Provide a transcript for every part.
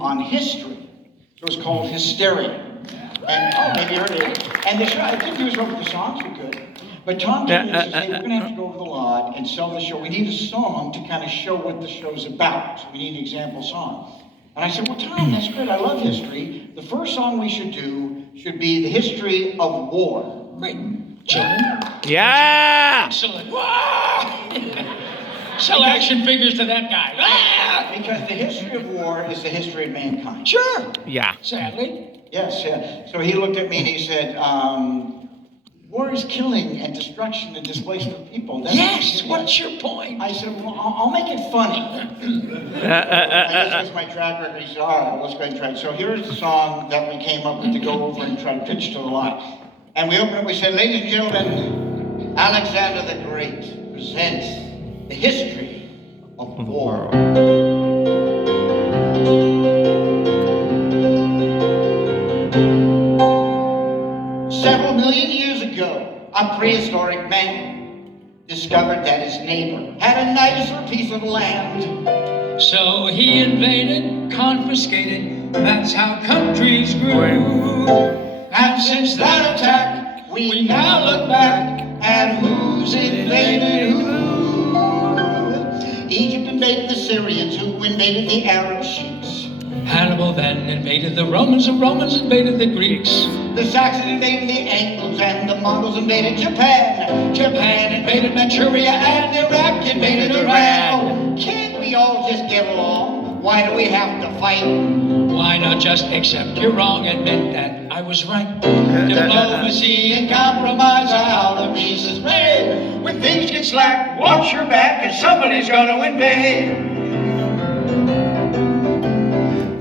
on history. It was called Hysteria. And maybe you heard it. And the show, I didn't use over the songs were good. But Tom told me, he said, we're going to have to go over the lot and sell the show. We need a song to kind of show what the show's about. So we need an example song. And I said, well, Tom, that's great. I love history. The first song we should do should be the history of war. Great. Children? Yeah! Excellent. Sell action figures to that guy. Because the history of war is the history of mankind. Sure. Yeah. Sadly. Yes, yeah. So he looked at me and he said, war is killing and destruction and displacement of people. Yes, what's your point? I said, well, I'll make it funny. I guess that's my track record. He said, all right, well, let's go ahead and try it. So here's the song that we came up with to go over and try to pitch to the lot. And we opened it, we said, ladies and gentlemen, Alexander the Great presents the history of war. Several million years ago, a prehistoric man discovered that his neighbor had a nicer piece of land. So he invaded, confiscated, that's how countries grew. And since that attack, we now look back at who's invaded who. Egypt invaded the Syrians, who invaded the Arab sheiks. Hannibal then invaded the Romans, and Romans invaded the Greeks. The Saxons invaded the Angles, and the Mongols invaded Japan. Japan invaded Manchuria, and Iraq invaded Iran. Oh, can't we all just get along? Why do we have to fight? Why not just accept you're wrong, admit that I was right? Diplomacy and compromise are how the peace is made. When things get slack, watch your back, and somebody's gonna invade.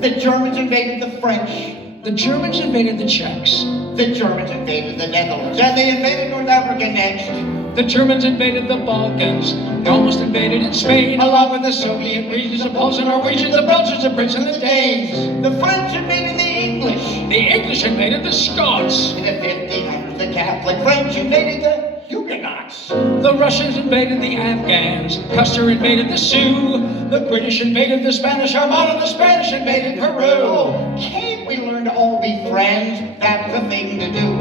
The Germans invaded the French. The Germans invaded the Czechs. The Germans invaded the Netherlands, and they invaded North Africa next. The Germans invaded the Balkans. They almost invaded in Spain, along with the Soviet regions, the Poles and Norwegians, the Belgians, the Brits, and the Danes. The French invaded the English. The English invaded the Scots. In the 1500s, the Catholic French invaded the Huguenots. The Russians invaded the Afghans. Custer invaded the Sioux. The British invaded the Spanish Armada. The Spanish invaded Peru. Can't we learn to all be friends? That's the thing to do.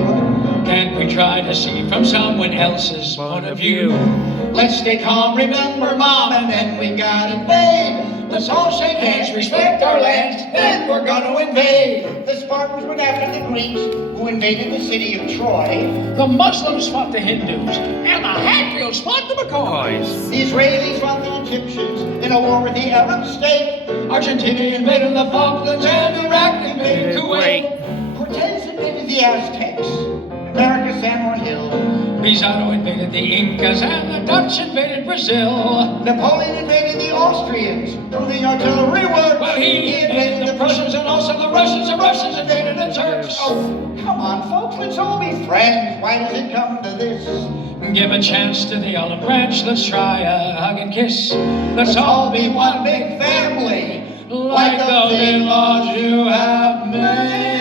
Can't we try to see from someone else's point of view? Let's stay calm, remember Mom, and then we got invade. Let's all shake hands, respect our lands, then we're gonna invade. The Spartans went after the Greeks, who invaded the city of Troy. The Muslims fought the Hindus, and the Hatfields fought the McCoys. The Israelis fought the Egyptians in a war with the Arab state. Argentina invaded the Falklands, and Iraq invaded Kuwait. Cortez invaded the Aztecs. America, San Juan Hill. Pizarro invaded the Incas, and the Dutch invaded Brazil. Napoleon invaded the Austrians, proving artillery works. Well, he invaded the Prussians, and also the Russians. The Russians invaded the Turks. Oh, come on, folks, let's all be friends. Why does it come to this? Give a chance to the olive branch. Let's try a hug and kiss. Let's all be one big family, like those in-laws you have made.